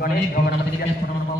गणेश गणपति नमो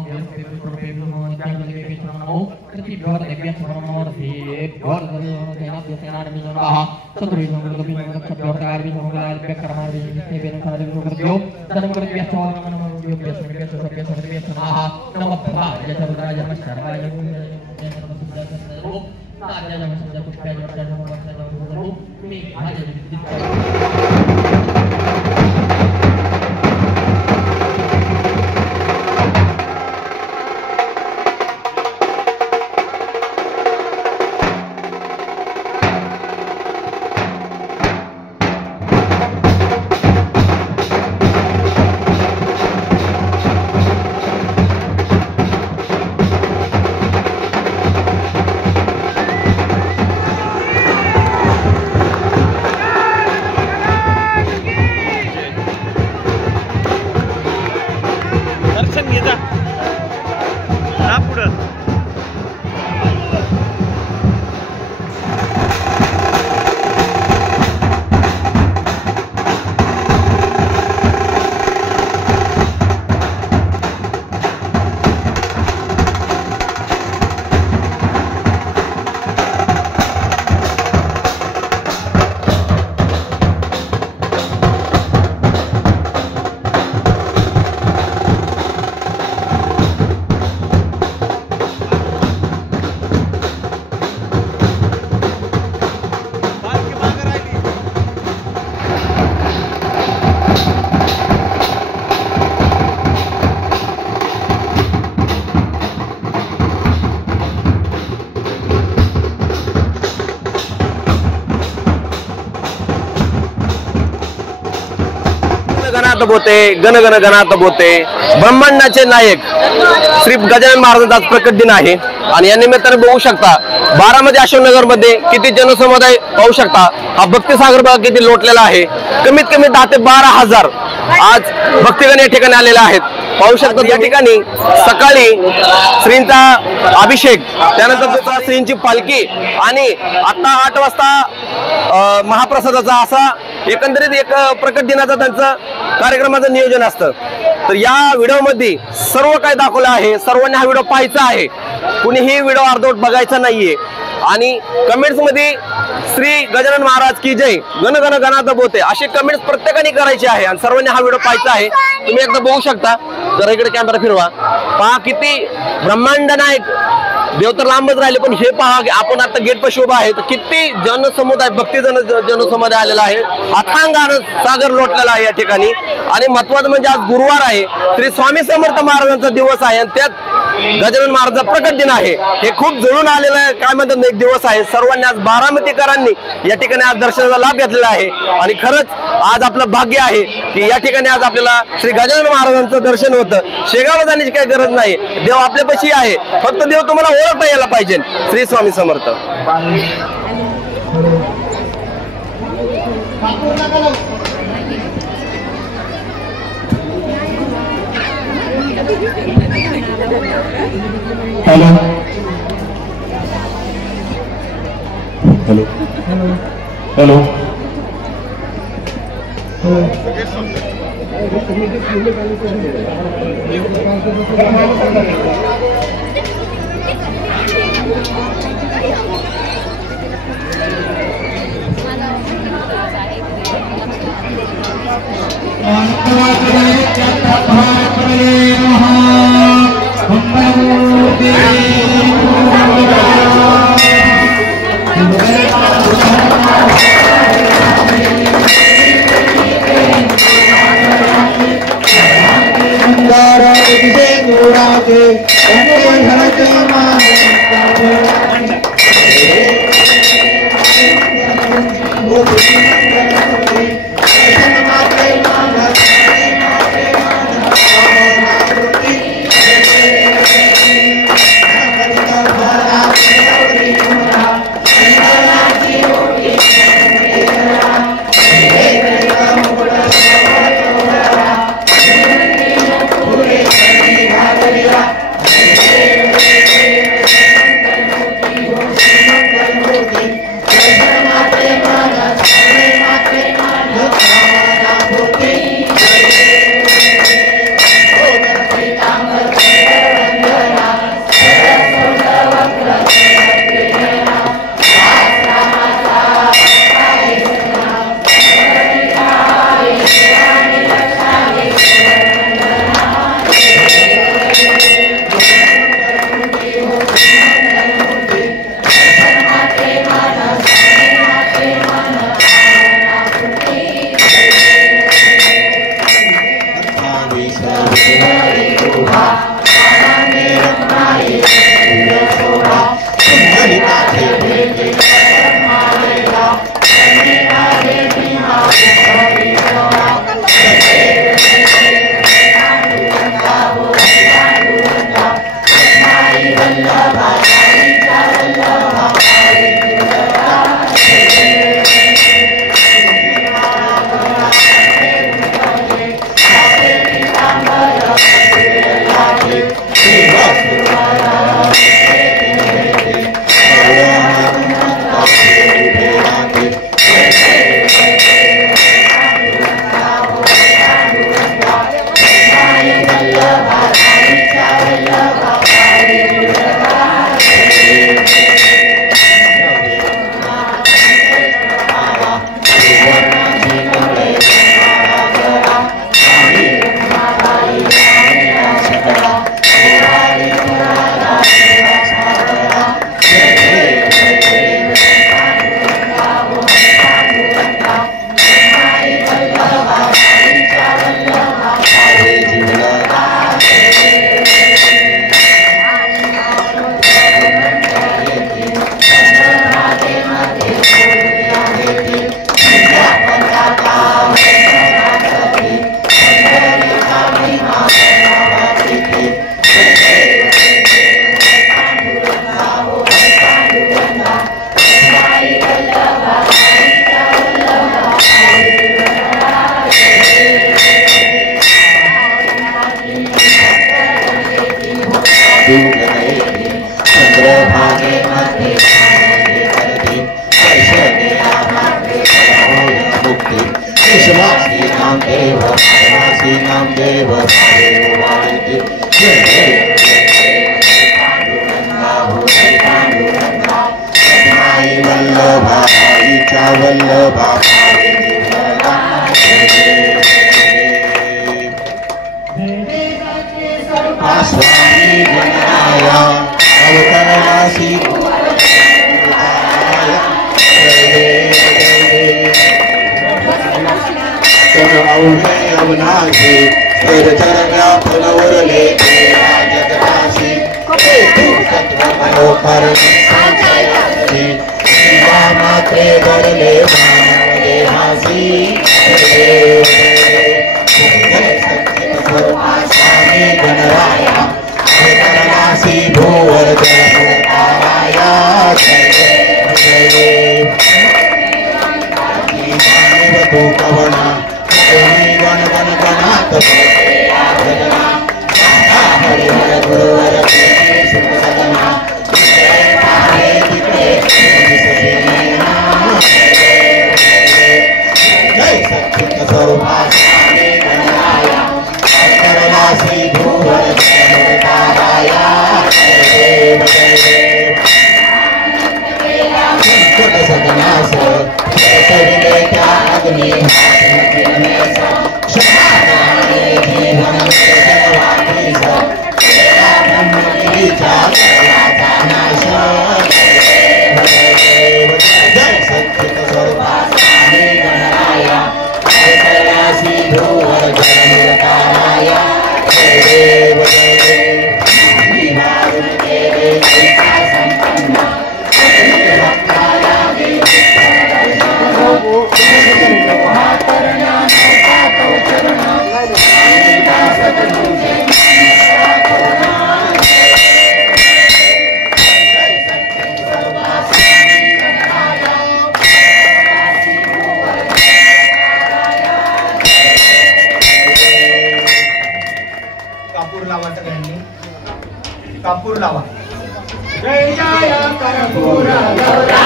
गणात बोते गण गण गणात बोते ब्रह्मांडाचे नायक श्री गजानन महाराजांचा आज प्रकट दिन आहे आणि या निमित्ताने बघू शकता बारामती अशोकनगर मध्ये किती जनसमुदाय पाहू शकता। हा भक्तिसागर बघा किती लोटलेला आहे। कमीत कमी 10 ते 12,000 आज भक्तगण या ठिकाणी आलेले आहेत। पाहू शकता या ठिकाणी सकाळी श्रींचा अभिषेक, त्यानंतर श्रींची पालखी आणि आता 8 वाजता महाप्रसादाचा असा एकंदरीत एक प्रकट दिनाचा त्यांचं कार्यक्रमाचं नियोजन असतं। तर या व्हिडिओमध्ये सर्व काही दाखवलं आहे, सर्वांनी हा व्हिडिओ पाहायचा आहे, कुणीही व्हिडिओ अर्धवट बघायचा नाहीये। आणि कमेंट्स मध्ये श्री गजानन महाराज की जय गण गण गणात बोते असे कमेंट्स प्रत्येकाने करायचे आहे आणि सर्वांनी हा व्हिडिओ पाहायचा आहे। तुम्ही एकदा बघू शकता, जरा इकडे कॅमेरा फिरवा, पहा किती ब्रह्मांड नायक। देव तर लांबच राहिले पण हे पहा आपण आता गेट पाशी उभा आहे तर किती जनसमुदाय भक्ती जनसमुदाय आलेला आहे। अथांग सागर लोटलेला आहे या ठिकाणी। आणि महत्वाचं म्हणजे आज गुरुवार आहे, श्री स्वामी समर्थ महाराजांचा दिवस आहे आणि त्यात गजानन महाराजांचा प्रकट दिन आहे। हे खूप जळून आलेलं काय म्हणतात एक दिवस आहे। सर्वांनी आज बारामतीकरांनी या ठिकाणी आज दर्शनाचा लाभ घेतलेला आहे आणि खरंच आज आपलं भाग्य आहे की या ठिकाणी आज आपल्याला श्री गजानन महाराजांचं दर्शन होतं। शेगावला जाण्याची काही गरज नाही, देव आपल्यापाशी आहे, फक्त देव तुम्हाला ओळखता यायला पाहिजे। Shri Swami Samarth. Hello hello hello विश्वासी नाम देव विश्वासी नाम देव देव वाणी जय माई वल्लभा आईच्या वल्लभा स्वामी गणराया अवतरणासी अवघे अवनाशी चर व्यापन उरले जगदाशी मात्रे बरले देहासी स्वामी गणराया अवतरणासी भूवर जयताराया तू कवना गण गण गणात हरि हर गुरुवर सदना जय सच्चित स्वरूपा स्वामी गणराया अवतरणासी भूवर जयताराया जय देव संकट सदनास अग्नि जय सच्चित स्वरूपा स्वामी गणराया अवतरणासी भूवर जयताराया जय देव कापूर लावा सगळ्यांनी कापूर लावा जय जय कर्पूर गौरा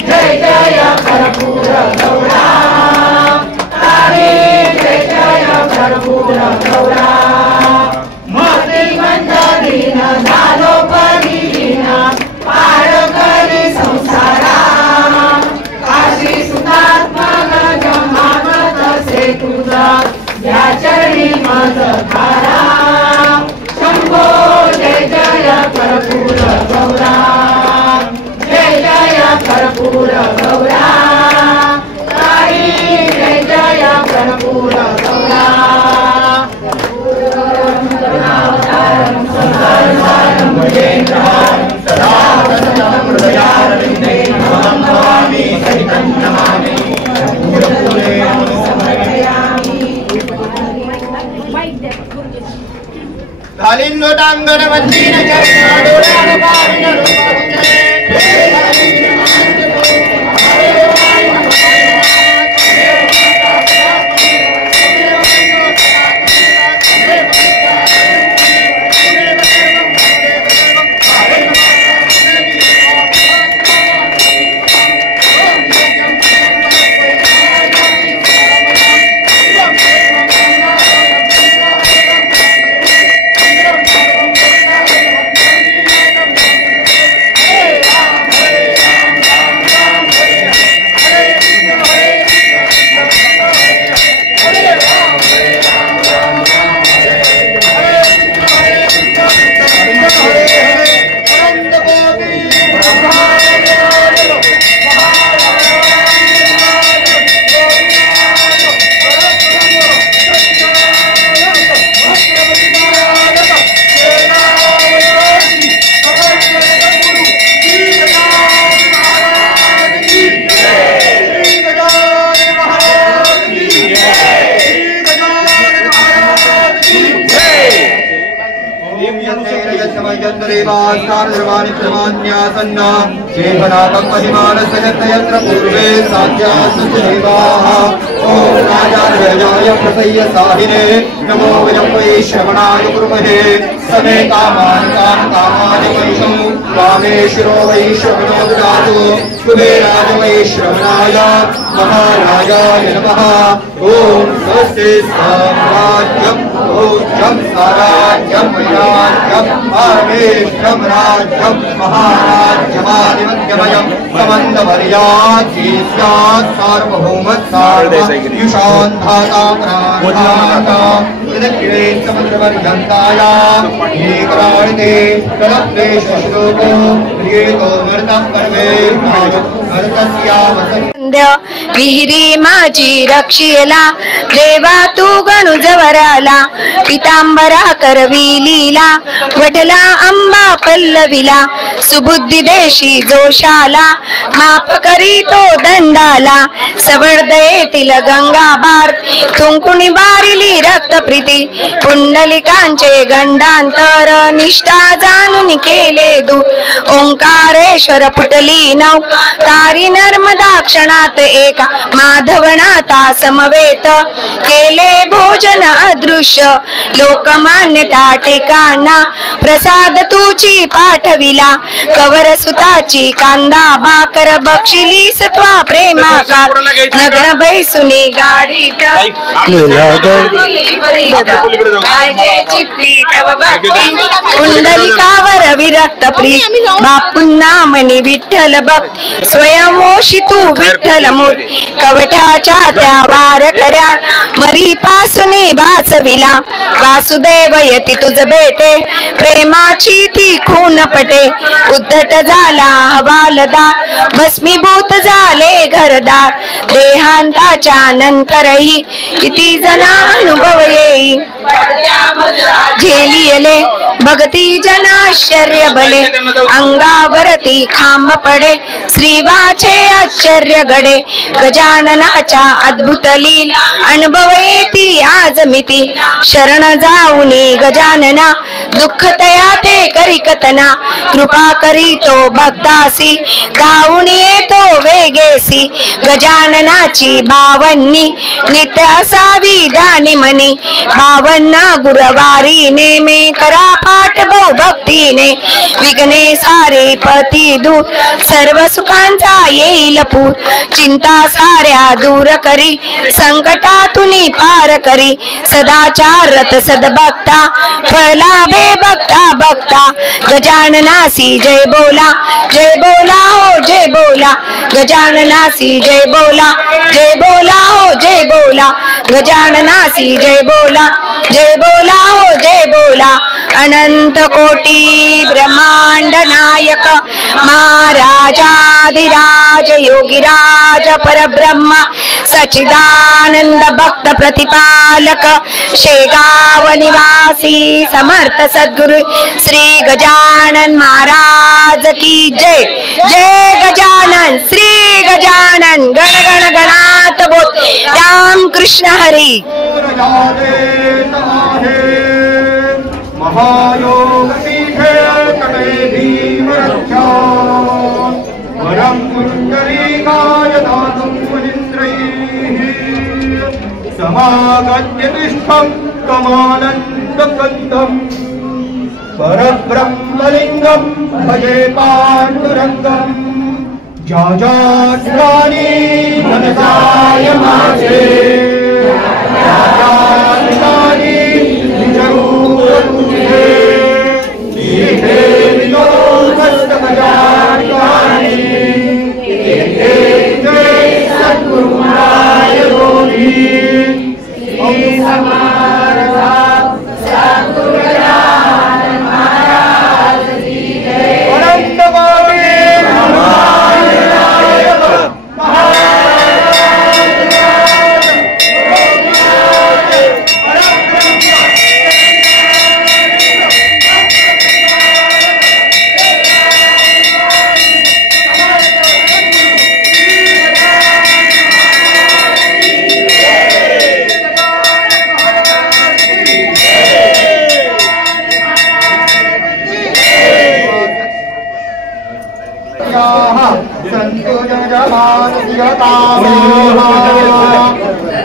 जय जय डांगर वंदीन डोळ्यान पाविन यन्द्रेवास्तान् सर्वाणि प्रमाण्यासन्न शेखनाथं महिमानस्य यत्र पूर्वे साध्यासुदेवाः ॐ राजाय प्रसय्य साहिने नमो वै श्रवणाय कुर्महे समे कामानि वैषं कामेश्वरो वै श्रवणो ददातु कुबेराय वै श्रवणाय महाराजाय नमः ॐ स्वस्ति साम्राज्यं भोज्यं साराज्यं वैराज्यं परमेश्वरं राज्यं महाराज्यमादिमध्यमयं समन्तवर्याज्ञी स्यात् सार्वभौमत्सार्वयुषान्धाता प्राणाता यदग्रे समुद्रपर्यन्तायाम् एकराणिते तदप्रेषश्लोको प्रियेतो मर्तः परमे मर्तस्यावसन् विहिरी माझी रक्षिला देवा तू गणू जवराला पितांबरा करविलीला वडला अंबा पल्लविला सुबुद्धी देशी जोशाला माफ करी तो दंडाला सवड येतील गंगाबार तुंकुणी बारिली रक्त प्रीती पुंडलिकांचे गंडांतर निष्ठा जाणून केले दू ओंकारेश्वर फुटली नौ तारी नर्मदा क्षणात एका माधवनाथा समवेत केले भोजन अदृश्य लोकमान्य त्या ठिकाणा प्रसाद तुची पाठविला कवर सुताची कांदा भाकर बक्षिली सत्वा प्रेमाका नग्न बैसुनी गाडीत कुंडलिकावर विरक्त प्रिय बापूंना मनी विठ्ठल भक्त स्वयंमोशी तू विठ्ठल मूर्ती कवठाच्या त्या वार कर्या मरी पासून भासविला वासुदेव यती तुझ भेटे प्रेमाची ती खून पटे उद्धट झाला हवालदार भस्मीभूत झाले घरदार देहांताच्या नंतरही किती जना अनुभव येई झेलियले भक्ती जनाश्चर्य बले अंगावरती खांब पडे श्रीवाचे आश्चर्य घडे गजाननाच्या अद्भुत लीला अनुभव येती आज मिती शरण जाऊनी गजानना दुःख तया ते करी कतना कृपा करी तो भक्तासी धावून येतो वेगेसी गजाननाची बावन्नी नित्य असावी दानी मनी बावन्ना गुरुवारी नेमे करा पाठ बहु भक्तीने विघ्ने सारे पती दूर सर्व सुखांचा येईल पूर चिंता साऱ्या दूर करी संकटातून पार करी सदाचार रथ सद्भक्ता फलाभे भक्ता भक्ता गजाननासी जय बोला हो जय बोला गजाननासी जय बोला हो जय बोला गजाननासी जय बोला हो जय बोला अनंत कोटी ब्रह्मांड नायक महाराजाधिराज योगिराज परब्रह्म सच्चिदानंद भक्त प्रतिपालक शेगाव निवासी समर्थ सद्गुरु श्री गजानन महाराज की जय जय गजानन श्री गजानन गण गण गणात बोल राम कृष्ण हरी महायोग पीठे तटे भीमरक्षा वरं पुण्डरीकाय दातुं मुनीन्द्रैः समागत्य तिष्ठं तमानन्दकन्दं परब्रह्मलिङ्गं भजे पाण्डुरङ्गं जाजात्राणि मनसाय मासे जाजात्राणि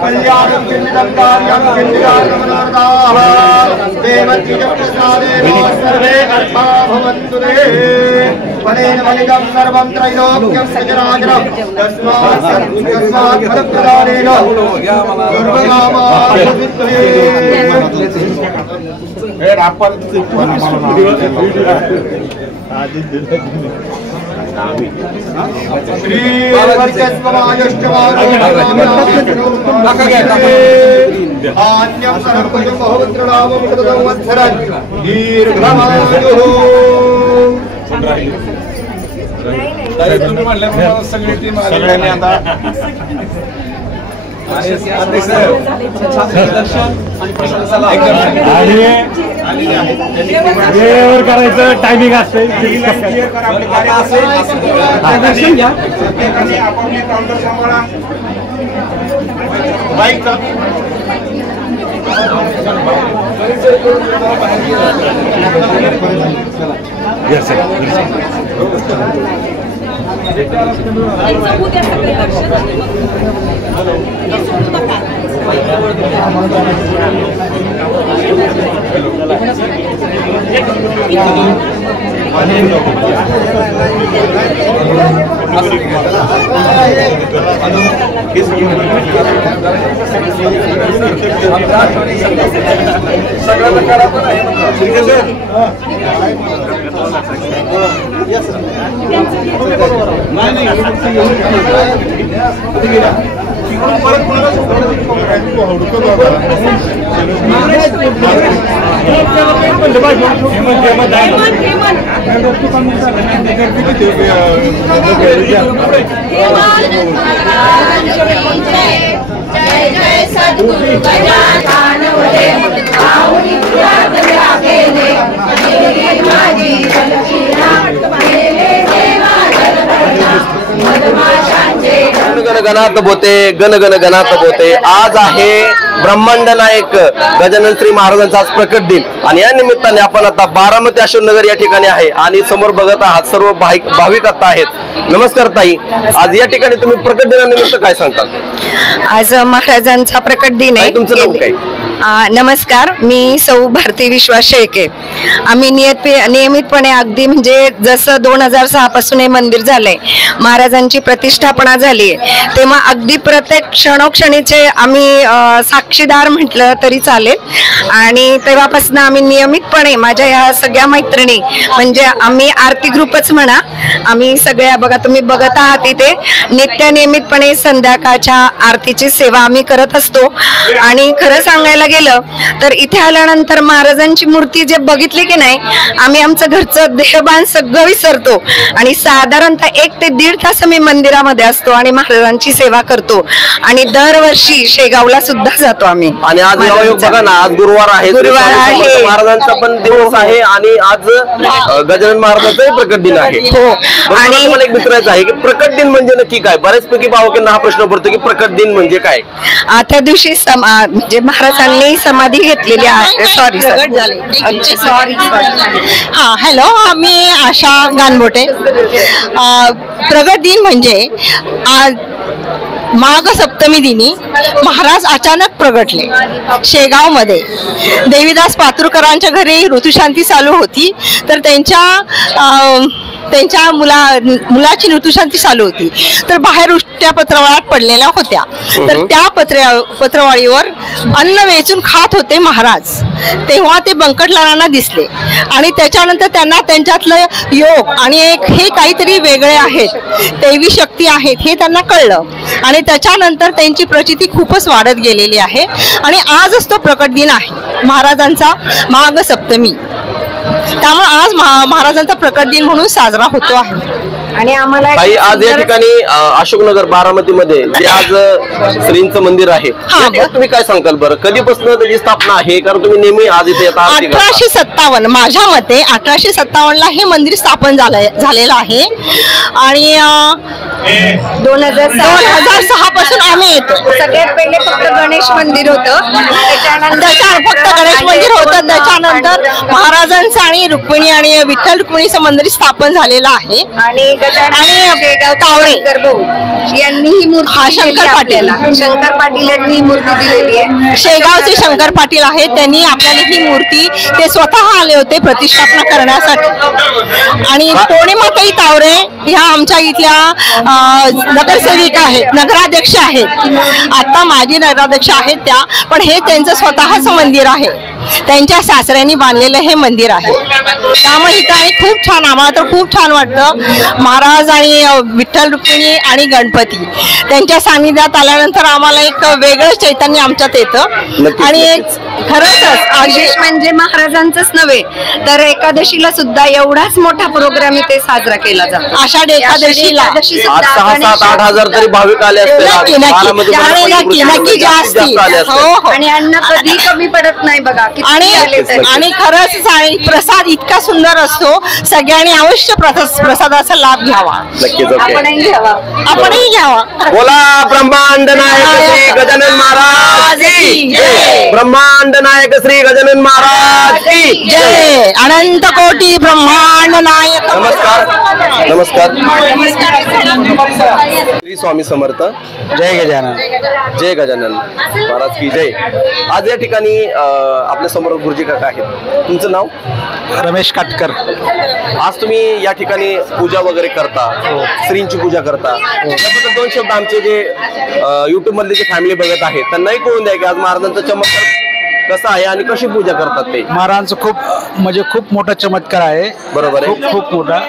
कल्याणं चिन्तितं कार्यं चिन्तितार्थमनार्थाः देवकीयप्रसादेन सर्वे अर्था भवन्तु ते वनेन वनितं सर्वं त्रैलोक्यं सचराचरं तस्मात् फलप्रदानेन सर्वकामाः सिद्धये वेळेवर करायचं टायमिंग असते गणात बोते गण गण गणात बोते. आज आहे ब्रह्मांड नायक गजानन श्री महाराजांचा आज प्रकट दिन आणि या निमित्ताने आपण आता बारामती अशोकनगर या ठिकाणी आहे आणि समोर बघत आहात सर्व भाविक आता आहेत. नमस्कार ताई, आज या ठिकाणी तुम्ही प्रकट दिनानिमित्त काय सांगता? आज महाराजांचा प्रकट दिन आहे. तुमचं नाव काय? नमस्कार, मी सौ भारती विश्वास शेळके. आम्ही नियमितपणे अगदी म्हणजे जसं 2006 पासून हे मंदिर झालंय, महाराजांची प्रतिष्ठापना झाली, तेव्हा अगदी प्रत्येक क्षणोक्षणीचे आम्ही साक्षीदार म्हटलं तरी चालेल. आणि तेव्हापासून आम्ही नियमितपणे माझ्या ह्या सगळ्या मैत्रिणी म्हणजे आम्ही आरती ग्रुपच म्हणा, आम्ही सगळ्या बघा तुम्ही बघत आहात इथे नित्य नियमितपणे संध्याकाळच्या आरतीची सेवा आम्ही करत असतो. आणि खरं सांगायला गेलं तर इथे आल्यानंतर महाराजांची मूर्ती जे बघितली की नाही, आम्ही आमचं घरचं देहभान सगळं विसरतो आणि साधारणतः 1 ते 1.5 तास आम्ही मंदिरामध्ये असतो आणि महाराजांची सेवा करतो. आणि दरवर्षी शेगावला सुद्धा जातो आम्ही. आणि आज बघा ना, आज गुरुवार आहे, महाराजांचा पण दिवस आहे आणि आज गजानन महाराजांचाही प्रकट दिन आहे. हो. आणि मला एक विचारायचं आहे की प्रकट दिन म्हणजे नक्की काय? बऱ्याचपैकी भावकांना हा प्रश्न पडतो की प्रकट दिन म्हणजे काय? त्या दिवशी म्हणजे महाराजांनी समाधी घेतलेली आहे. सॉरी हा, हॅलो, मी आशा गानबोटे. प्रगट दिन म्हणजे आज माघ सप्तमी दिनी महाराज अचानक प्रगटले शेगावमध्ये. देवीदास पातुरकरांच्या घरी ऋतुशांती चालू होती, तर त्यांच्या मुलाची ऋतुशांती चालू होती, तर बाहेर उष्ट्या पत्रवाळ्यात पडलेल्या होत्या. तर त्या पत्रवाळीवर अन्न वेचून खात होते महाराज. तेव्हा ते बंकटलालांना दिसले आणि त्याच्यानंतर त्यांना त्यांच्यातलं योग आणि हे काहीतरी वेगळे आहेत, दैवी शक्ती आहेत हे त्यांना कळलं. आणि त्याच्यानंतर त्यांची प्रचिती खूपच वाढत गेलेली आहे. आणि आजच तो प्रकट दिन आहे महाराजांचा, माघ सप्तमी. त्यामुळे आज महाराजांचा प्रकट दिन म्हणून साजरा होतो आहे. आणि आम्हाला आज या ठिकाणी अशोकनगर बारामतीमध्ये जे आज श्रींचं मंदिर आहे, तुम्ही काय सांगाल बरं? कधीपासून त्याची स्थापना आहे? कारण तुम्ही नेहमी आज इथे येता. 1857 माझ्या मते 1857 हे मंदिर स्थापन झालेलं आहे. आणि 2006 पासून आम्ही येतो. सगळ्यात पहिले फक्त गणेश मंदिर होतं, फक्त गणेश मंदिर होतं. त्याच्यानंतर महाराज महाराजांचं आणि रुक्मिणी आणि विठ्ठल रुक्मिणीचं मंदिर स्थापन झालेलं आहे. आणि तावरे यांनी ही मूर्ती हा शंकर पाटील शंकर पाटील यांनी ही मूर्ती दिलेली आहे. शेगावचे शंकर पाटील आहेत, त्यांनी आपल्याला ही मूर्ती ते स्वतः आले होते प्रतिष्ठापना करण्यासाठी. आणि पौर्णिमाताई तावरे ह्या आमच्या इथल्या नगरसेविका आहेत, नगराध्यक्ष आहेत. आता माजी नगराध्यक्ष आहेत त्या, पण हे त्यांचं स्वतःच मंदिर आहे. त्यांच्या सासऱ्यांनी बांधलेलं हे मंदिर आहे. त्यामुळे इथं आणि खूप छान, आम्हाला तर खूप छान वाटतं. महाराज आणि विठ्ठल रुक्मिणी आणि गणपती त्यांच्या सानिध्यात आल्यानंतर आम्हाला एक वेगळं चैतन्य आमच्यात येतं. आणि एक खरंच विशेष म्हणजे महाराजांचंच नव्हे तर एकादशीला सुद्धा एवढाच मोठा प्रोग्राम इथे साजरा केला जातो. आषाढ एकादशीला 6-7-8 हजार तरी भाविक आले असतील. नक्की जास्त. आणि अन्न कधी कमी पडत नाही बघा. आणि खरंच प्रसाद इतका सुंदर असतो. सगळ्यांनी अवश्य प्रसादाचा लाभ घ्यावा. आपणही घ्यावा. बोला ब्रह्मांड नायक श्री गजानन महाराज की जय. ब्रह्मांड नायक श्री गजानन महाराज की जय. अनंत कोटी ब्रह्मांड नायक. नमस्कार. नमस्कार. श्री स्वामी समर्थ. जय गजानन. जय गजानन महाराज की जय. आज या ठिकाणी आपल्या समोर गुरुजी काका आहेत. तुमचं नाव? रमेश काटकर. आज तुम्ही या ठिकाणी पूजा वगैरे करता, श्रींची पूजा करता. त्याबद्दल 2 शब्द आमचे जे युट्यूब मधले जे फॅमिली बघत आहेत त्यांनाही कळून द्या की आज महाराजांचा चमत्कार कसा आहे आणि कशी पूजा करतात ते. महाराजांचं खूप मोठा चमत्कार आहे. बरोबर आहे. खूप मोठा.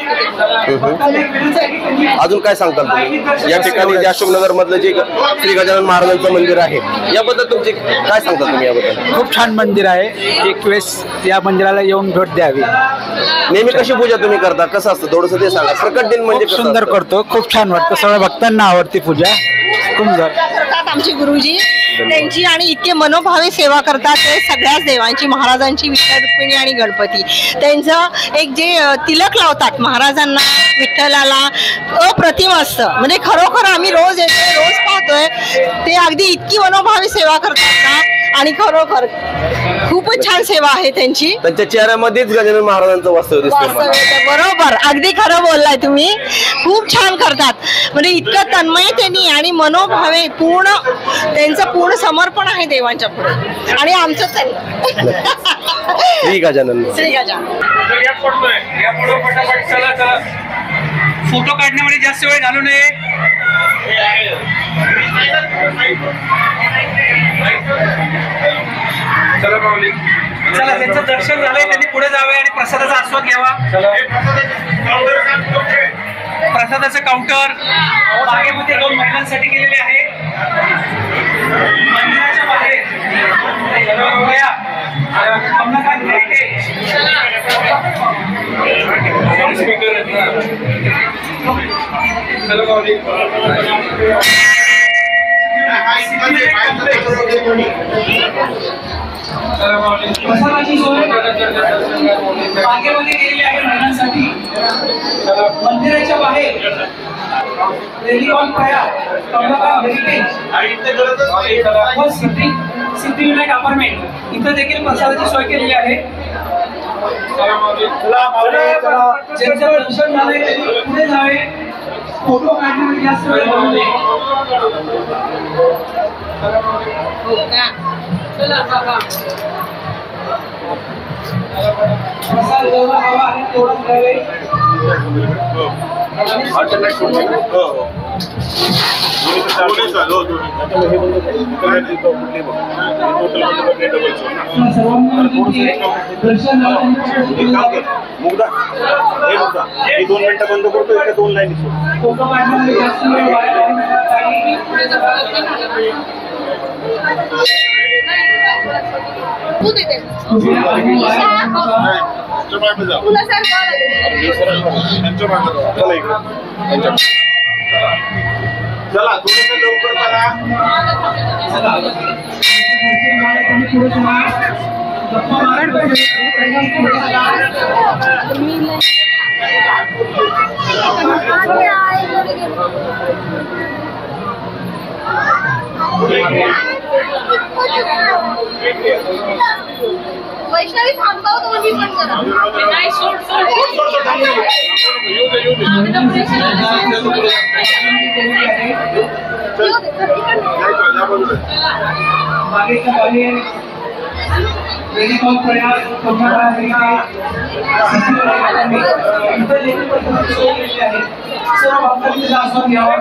अजून काय सांगताल तुम्ही या ठिकाणी जे अशोकनगर मधलं जे श्री गजानन महाराजांचं मंदिर आहे याबद्दल तुमचे काय सांगता तुम्ही याबद्दल? खूप छान मंदिर आहे. एक वेळेस या मंदिराला येऊन भेट द्यावी. नेहमी कशी पूजा तुम्ही करता, कसं असतं थोडंसं ते सांगा. प्रकट दिन म्हणजे कसं सुंदर करतो, खूप छान वाटतं. सगळ्या भक्तांना आवडते पूजा. करतात आमचे गुरुजी. त्यांची आणि इतके मनोभावे सेवा करतात ते सगळ्याच देवांची, महाराजांची, विठ्ठल रुक्मिणी आणि गणपती. त्यांचं एक जे तिलक लावतात महाराजांना, विठ्ठलाला, अप्रतिम असतं. म्हणजे खरोखर आम्ही रोज येतोय, रोज पाहतोय. ते अगदी इतकी मनोभावे सेवा करतात ना. आणि खरोखर खूपच छान सेवा आहे त्यांची. त्यांच्या चेहऱ्यामध्येच गजानन महाराजांचं वास्तव दिसतं. बरोबर, अगदी खरं बोललाय तुम्ही. खूप छान करतात. म्हणजे इतकं तन्मयतेने आणि मनोभावे पूर्ण त्यांचं पूर्ण समर्पण आहे देवांच्या पुढे. आणि आमचं श्री गजानन. श्री गजानन. फोटो काढण्यामध्ये जास्त वेळ घालू नये. चला, त्यांचं दर्शन झालंय, त्यांनी पुढे जावे आणि प्रसादाचा आस्वाद घ्यावा. प्रसादाचं काउंटर बागेमध्ये 2 महिलांसाठी केलेले आहे. मंदिराच्या बाहेर प्रसादाची सोय बागेमध्ये केलेली आहे महिलांसाठी. मंदिराच्या बाहेर रेली ऑन प्रयाग, कमलाकांत हेरिटेज व सिद्धिविनायक अपार्टमेंट इथं देखील प्रसादाची सोय केलेली आहे. ज्यांचं दर्शन झालंय त्यांनी पुढे जावे. फोटो काढण्यामध्ये जास्त वेळ घालू नये. प्रसाद जेवढा हवा आहे तेवढाच घ्यावे. मुग्धा 2 मिनिटं बंद करतो. 2 लाईन फोटो काढण्यामध्ये जास्त वेळ चला थोडंसं लवकर करा. वैष्णवी थांबव दोन्ही पण करा नाही सोड मेडिकल प्रयास सर्व भक्तांचा आस्वाद घ्यावा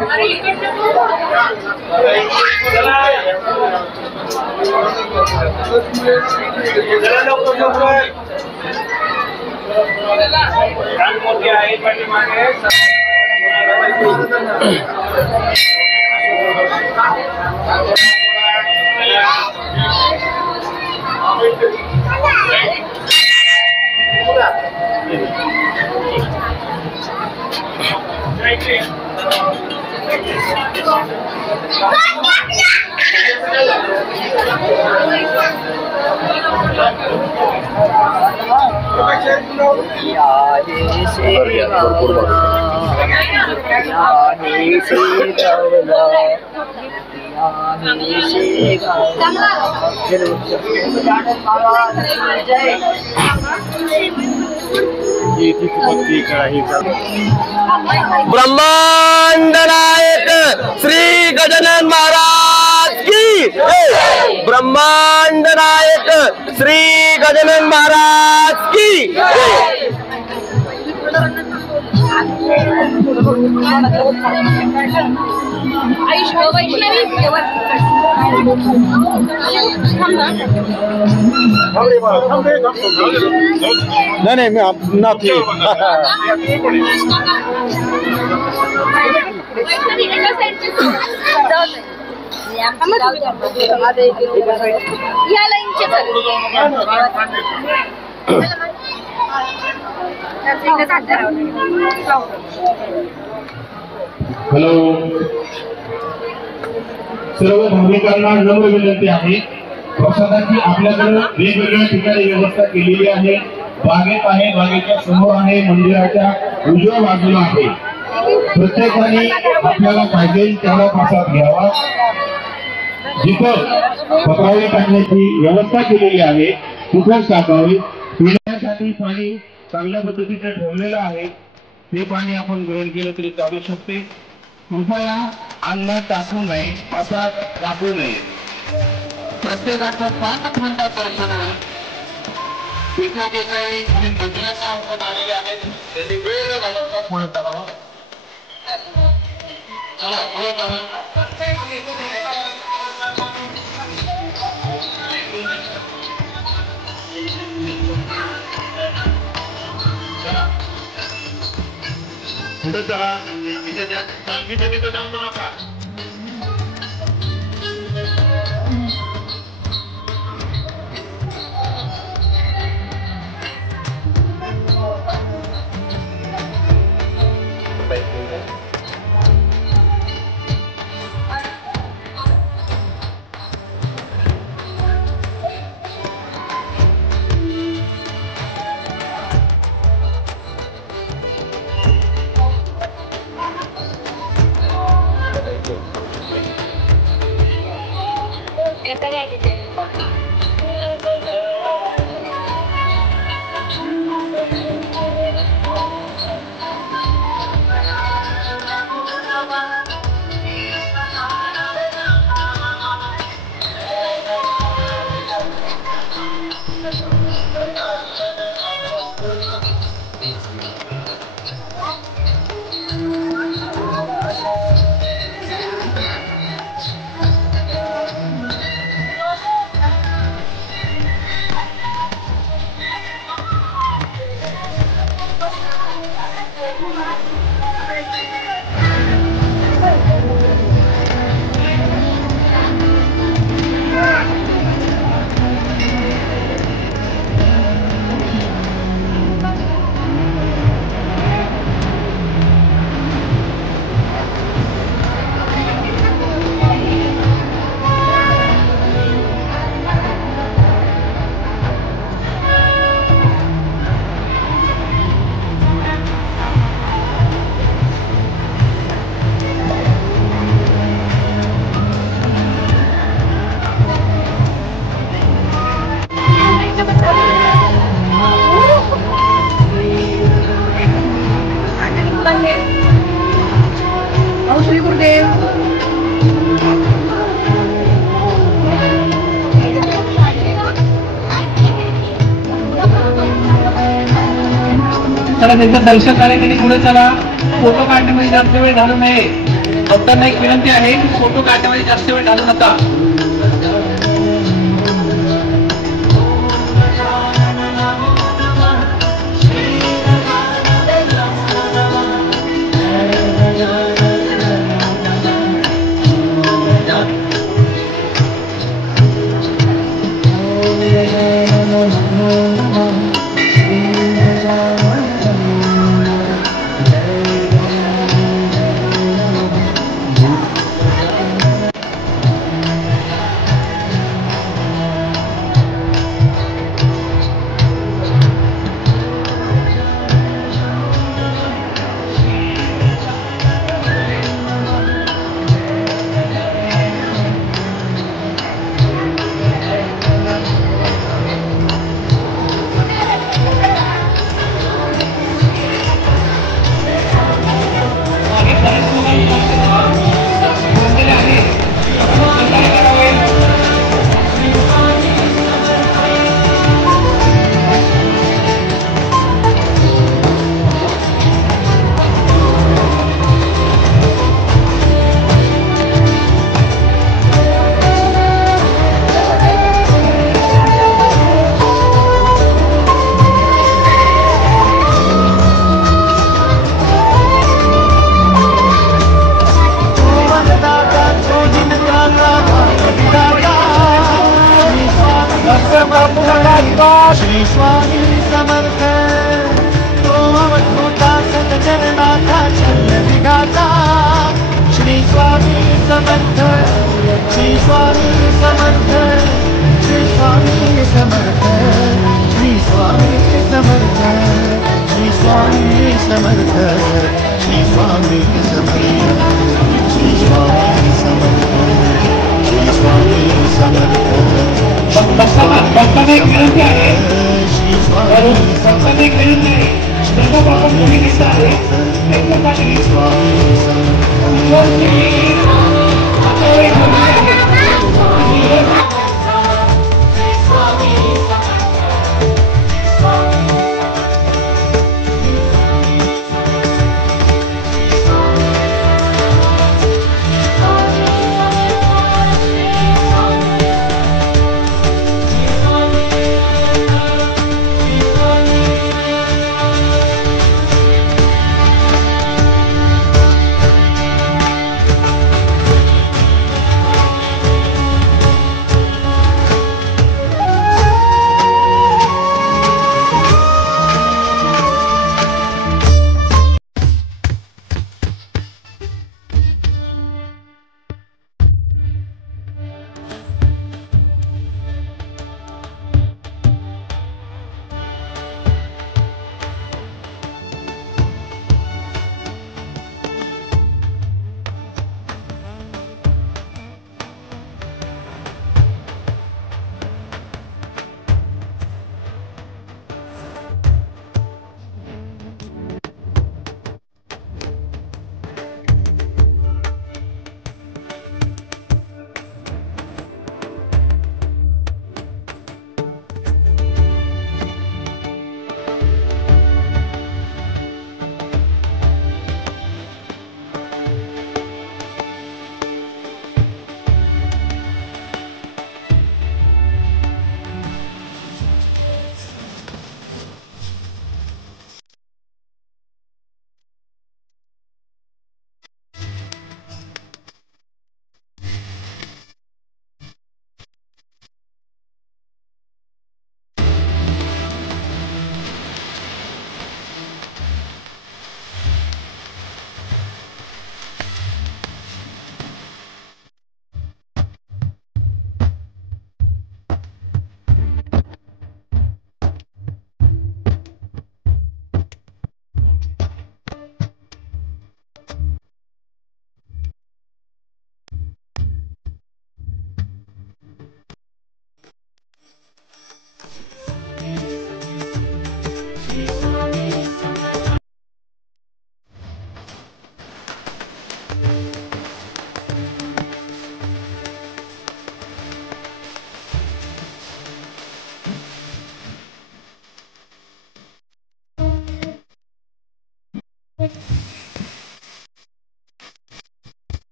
ब्रह्मांड नायक श्री गजानन महाराज की जय। ब्रह्मांड नायक श्री गजानन महाराज की जय। नहीं मैं ना थी हॅलो, सर्व भाविकांना नम्र विनंती आहे, प्रसादाची आपल्याकडे वेगवेगळ्या ठिकाणी व्यवस्था केलेली आहे. बागेत आहे, बागेच्या समोर आहे, मंदिराच्या उजव्या बाजूला आहे. प्रत्येकाने आपल्याला पाहिजे तेवढा प्रसाद घ्यावा. जिथं पत्रावळी टाकण्याची व्यवस्था केलेली आहे तिथंच टाकावे. पिण्यासाठी पाणी चांगल्या पद्धतीने ठेवलेलं आहे, ते पाणी आपण ग्रहण केलं तरी चालू शकते. कृपया अन्न टाकू नये, प्रसाद टाकू नये. प्रत्येकाचं 5 मिनिटात दर्शन होईल. तिथे जे काही मंदिराच्या अंगात आलेले आहेत त्यांनी वेळ घालवतात म्हणत आहोत. चला पुढे जाऊया. पुढे चला. तिथे जाऊ नका. चला त्यांचं दर्शन झाले त्यांनी पुढे चला. फोटो काढण्यामध्ये जास्त वेळ घालू नये. भक्तांना एक विनंती आहे की फोटो काढण्यामध्ये जास्त वेळ घालू नका. श्री स्वामी समर्थ तो अवधूता सतजननाथा चल विघाता. श्री स्वामी समर्थ, श्री स्वामी समर्थ, श्री स्वामी समर्थ, श्री स्वामी समर्थ, श्री स्वामी समर्थ, श्री स्वामी समर्थ, श्री स्वामी समर्थ, श्री स्वामी समर्थ. भक्तांना एक विनंती आहे. भक्तांना एक विनंती आहे. सर्व बाबा मुली दिसत आहे.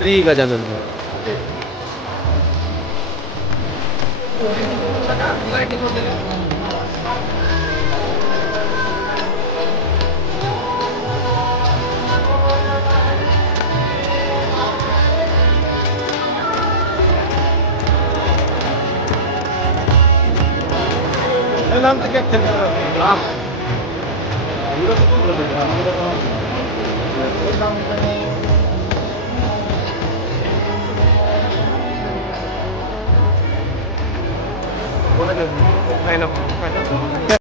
श्री गजानन